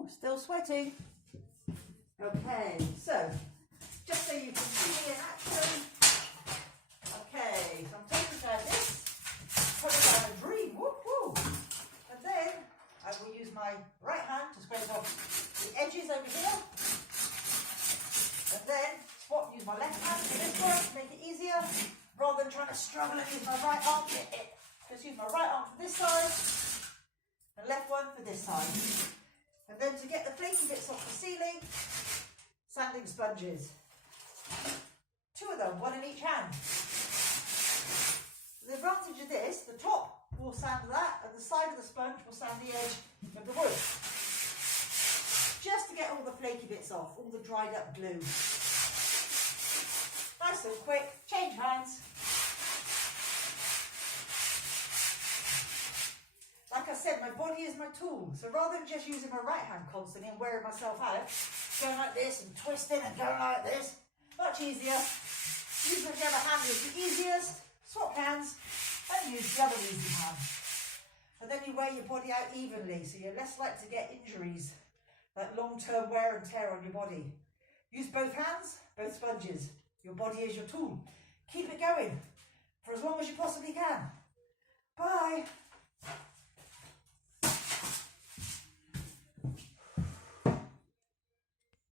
Ooh, still sweating. Okay, so just so you can see me in action. Okay, so I'm taking down this, putting down a dream, woo-hoo. And then I will use my right hand to scrape off the edges over here. And then use my left hand for this one to make it easier, rather than trying to struggle and use my right arm. Just use my right arm for this side, and left one for this side. And then to get the flaky bits off the ceiling, sanding sponges. 2 of them, 1 in each hand. The advantage of this, the top will sand that, and the side of the sponge will sand the edge of the wood. Just to get all the flaky bits off, all the dried up glue. Nice and quick, change hands. Like I said, my body is my tool, so rather than just using my right hand constantly and wearing myself out, going like this and twisting and going like this, much easier. Using the other hand is the easiest. Swap hands and use the other easy hand. And then you wear your body out evenly, so you're less likely to get injuries, like long-term wear and tear on your body. Use both hands, both sponges. Your body is your tool. Keep it going for as long as you possibly can. Bye.